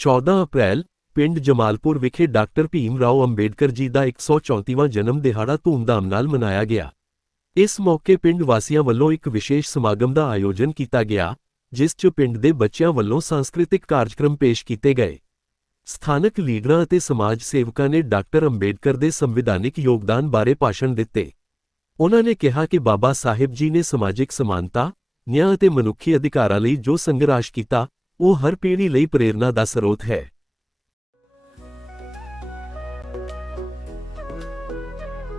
14 ਅਪ੍ਰੈਲ, ਪਿੰਡ ਜਮਾਲਪੁਰ ਵਿਖੇ ਡਾਕਟਰ ਭੀਮ ਰਾਓ ਅੰਬੇਡਕਰ ਜੀ ਦਾ 134ਵਾਂ ਜਨਮ ਦਿਹਾੜਾ ਧੂਮਧਾਮ ਨਾਲ ਮਨਾਇਆ ਗਿਆ। ਇਸ ਮੌਕੇ ਪਿੰਡ ਵਾਸੀਆਂ ਵੱਲੋਂ ਇੱਕ ਵਿਸ਼ੇਸ਼ ਸਮਾਗਮ ਦਾ ਆਯੋਜਨ ਕੀਤਾ ਗਿਆ, ਜਿਸ 'ਚ ਪਿੰਡ ਦੇ ਬੱਚਿਆਂ ਵੱਲੋਂ ਸੰਸਕ੍ਰਿਤਿਕ ਕਾਰਜਕ੍ਰਮ ਪੇਸ਼ ਕੀਤੇ ਗਏ। ਸਥਾਨਕ ਲੀਡਰਾਂ ਅਤੇ ਸਮਾਜ ਸੇਵਕਾਂ ਨੇ ਡਾਕਟਰ ਅੰਬੇਡਕਰ ਦੇ ਸੰਵਿਧਾਨਿਕ ਯੋਗਦਾਨ ਬਾਰੇ ਭਾਸ਼ਣ ਦਿੱਤੇ। ਉਹਨਾਂ ਨੇ ਕਿਹਾ ਕਿ ਬਾਬਾ ਸਾਹਿਬ ਜੀ ਨੇ ਸਮਾਜਿਕ ਸਮਾਨਤਾ, ਨਿਆਂ ਅਤੇ ਮਨੁੱਖੀ ਅਧਿਕਾਰਾਂ ਲਈ ਜੋ ਸੰਘਰਸ਼ ਕੀਤਾ ਉਹ ਹਰ ਪੀੜ੍ਹੀ ਲਈ ਪ੍ਰੇਰਨਾ ਦਾ ਸਰੋਤ ਹੈ।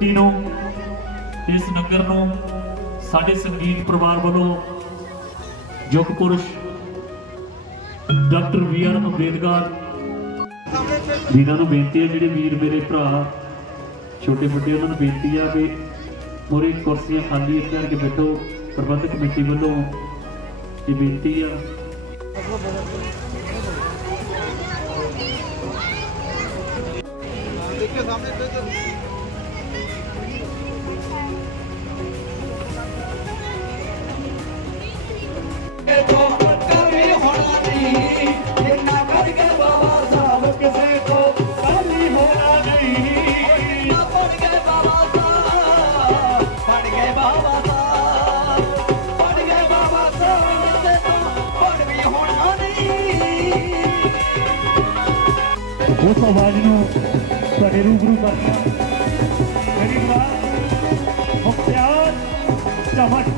ਨੂੰ ਇਸ ਨਗਰ ਨੂੰ ਸਾਡੇ ਸੰਗੀਤ ਪਰਿਵਾਰ ਵੱਲੋਂ ਯੁਗ ਪੁਰਸ਼ ਡਾਕਟਰ ਵੀ ਆਰ ਅੰਬੇਦਕਰ ਵੀਰਾਂ ਨੂੰ ਬੇਨਤੀ ਹੈ, ਜਿਹੜੇ ਵੀਰ ਮੇਰੇ ਭਰਾ ਛੋਟੇ ਵੱਡੇ ਉਹਨਾਂ ਨੂੰ ਬੇਨਤੀ ਆ ਕਿ ਮੋਰੇ ਕੁਰਸੀਆਂ ਖਾਲੀ ਇੱਥੇ ਬੈਠੋ। ਪ੍ਰਬੰਧਕ ਕਮੇਟੀ ਵੱਲੋਂ ਇਹ ਬੇਨਤੀ ਆ ਕਰੇ ਉਸ ਆਵਾਜ਼ ਨੂੰ ਤੁਹਾਡੇ ਰੂਬਰੂ ਕਰਨਾ ਮੇਰੀ ਬਾਤ ਮੁਖਤਿਆਰ ਚਮਕ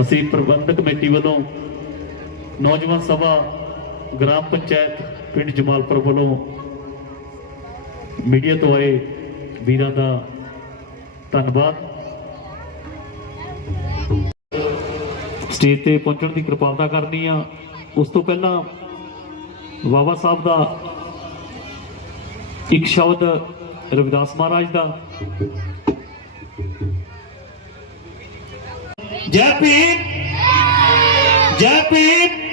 ਅਸੀਂ ਪ੍ਰਬੰਧਕ ਕਮੇਟੀ ਵੱਲੋਂ ਨੌਜਵਾਨ ਸਭਾ ਗ੍ਰਾਮ ਪੰਚਾਇਤ ਪਿੰਡ ਜਮਾਲਪੁਰ ਵੱਲੋਂ ਮੀਡੀਆ ਤੋਂ ਆਏ ਵੀਰਾਂ ਦਾ ਧੰਨਵਾਦ। ਸਟੇਜ ਤੇ ਪਹੁੰਚਣ ਦੀ ਕਿਰਪਾਲਤਾ ਕਰਨੀ ਆ। ਉਸ ਤੋਂ ਪਹਿਲਾਂ ਬਾਬਾ ਸਾਹਿਬ ਦਾ ਇੱਕ ਸ਼ਬਦ ਰਵਿਦਾਸ ਮਹਾਰਾਜ ਦਾ। ਜੈ ਭੀਮ ਜੈ ਭੀਮ।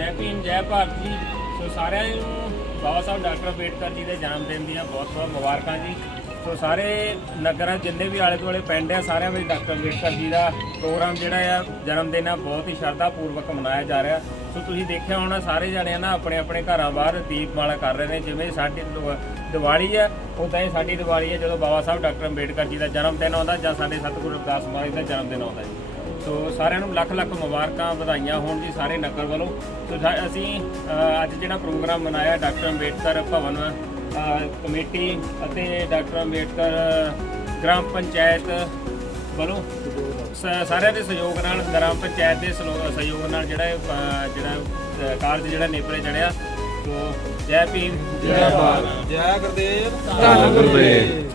ਜੈ ਭੀਮ, ਜੈ ਭਾਰਤ ਜੀ। ਸੋ ਸਾਰਿਆਂ ਨੂੰ ਬਾਬਾ ਸਾਹਿਬ ਡਾਕਟਰ ਅੰਬੇਡਕਰ ਜੀ ਦੇ ਜਨਮ ਦਿਨ ਦੀਆਂ ਬਹੁਤ ਬਹੁਤ ਮੁਬਾਰਕਾਂ ਜੀ। ਸੋ ਸਾਰੇ ਨਗਰਾਂ, ਜਿੰਨੇ ਵੀ ਆਲੇ ਦੁਆਲੇ ਪਿੰਡ ਆ, ਸਾਰਿਆਂ ਵਿੱਚ ਡਾਕਟਰ ਅੰਬੇਡਕਰ ਜੀ ਦਾ ਪ੍ਰੋਗਰਾਮ ਜਿਹੜਾ ਆ ਜਨਮ ਦਿਨ ਆ, ਬਹੁਤ ਹੀ ਸ਼ਰਧਾ ਪੂਰਵਕ ਮਨਾਇਆ ਜਾ ਰਿਹਾ। ਸੋ ਤੁਸੀਂ ਦੇਖਿਆ ਹੋਣਾ, ਸਾਰੇ ਜਣੇ ਨਾ ਆਪਣੇ ਆਪਣੇ ਘਰਾਂ ਬਾਹਰ ਦੀਪਮਾਲਾ ਕਰ ਰਹੇ ਨੇ, ਜਿਵੇਂ ਸਾਡੀ ਦਿਵਾ- ਦੀਵਾਲੀ ਆ ਉਦਾਂ ਹੀ ਸਾਡੀ ਦੀਵਾਲੀ ਹੈ ਜਦੋਂ ਬਾਬਾ ਸਾਹਿਬ ਡਾਕਟਰ ਅੰਬੇਡਕਰ ਜੀ ਦਾ ਜਨਮ ਦਿਨ ਆਉਂਦਾ ਜਾਂ ਸਾਡੇ ਸਤਿਗੁਰੂ ਰਵਿਦਾਸ ਮਹਾਰਾਜ ਦਾ ਜਨਮ ਦਿਨ ਆਉਂਦਾ ਜੀ। ਸੋ ਸਾਰਿਆਂ ਨੂੰ ਲੱਖ ਲੱਖ ਮੁਬਾਰਕਾਂ ਵਧਾਈਆਂ ਹੋਣ ਜੀ ਸਾਰੇ ਨਗਰ ਵੱਲੋਂ। ਸੋ ਅਸੀਂ ਅੱਜ ਜਿਹੜਾ ਪ੍ਰੋਗਰਾਮ ਮਨਾਇਆ ਡਾਕਟਰ ਅੰਬੇਡਕਰ ਭਵਨ ਅ, ਕਮੇਟੀ ਅਤੇ ਡਾਕਟਰ ਅੰਬੇਡਕਰ ਗ੍ਰਾਮ ਪੰਚਾਇਤ ਵੱਲੋਂ ਸ- ਸਾਰਿਆਂ ਦੇ ਸਹਿਯੋਗ ਨਾਲ ਗ੍ਰਾਮ ਪੰਚਾਇਤ ਦੇ ਸਹਿਯੋਗ ਨਾਲ ਜਿਹੜਾ ਜਿਹੜਾ ਕਾਰਜ ਜਿਹੜਾ ਨੇਪਰੇ ਚੜਿਆ। ਸੋ ਜੈ ਭੀਮ। ਜੈ ਭਾਰਤ। ਜੈ ਗੁਰਦੇਵ। ਧੰਨ ਗੁਰਦੇਵ।